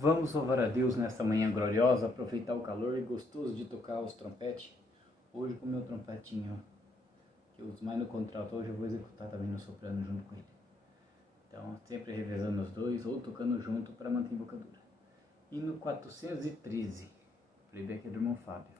Vamos louvar a Deus nesta manhã gloriosa, aproveitar o calor e gostoso de tocar os trompetes. Hoje com o meu trompetinho, que eu uso mais no contralto, hoje eu vou executar também no soprano junto com ele. Então, sempre revezando os dois ou tocando junto para manter a embocadura. Hino 413, Pleibecker do irmão Fábio.